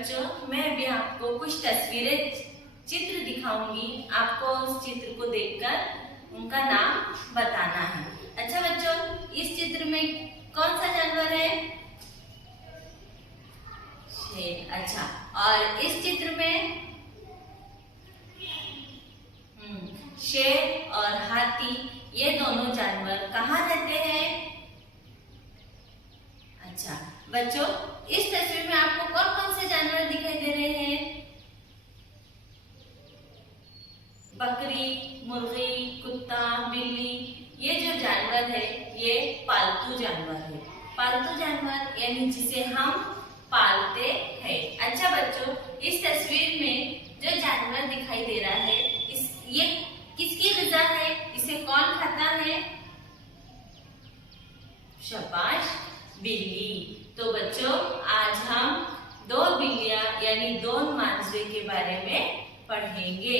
बच्चों, मैं अभी आपको कुछ तस्वीरें चित्र दिखाऊंगी। आपको उस चित्र को देखकर उनका नाम बताना है। अच्छा बच्चों, इस चित्र में कौन सा जानवर है? शेर। अच्छा, और इस चित्र में शेर और हाथी, ये दोनों जानवर कहाँ रहते हैं? अच्छा बच्चों, इस तस्वीर में आपको कौन कौन से जानवर दिखाई दे रहे हैं? बकरी, मुर्गी, कुत्ता, बिल्ली, ये जो जानवर है ये पालतू जानवर है। पालतू जानवर यानी जिसे हम पालते हैं। अच्छा बच्चों, इस तस्वीर में जो जानवर दिखाई दे रहा है ये किसकी ग़िज़ा है? इसे कौन खाता है? शाबाश, बिल्ली। तो बच्चों, आज हम दो बिल्लियां यानी दो मांझे के बारे में पढ़ेंगे।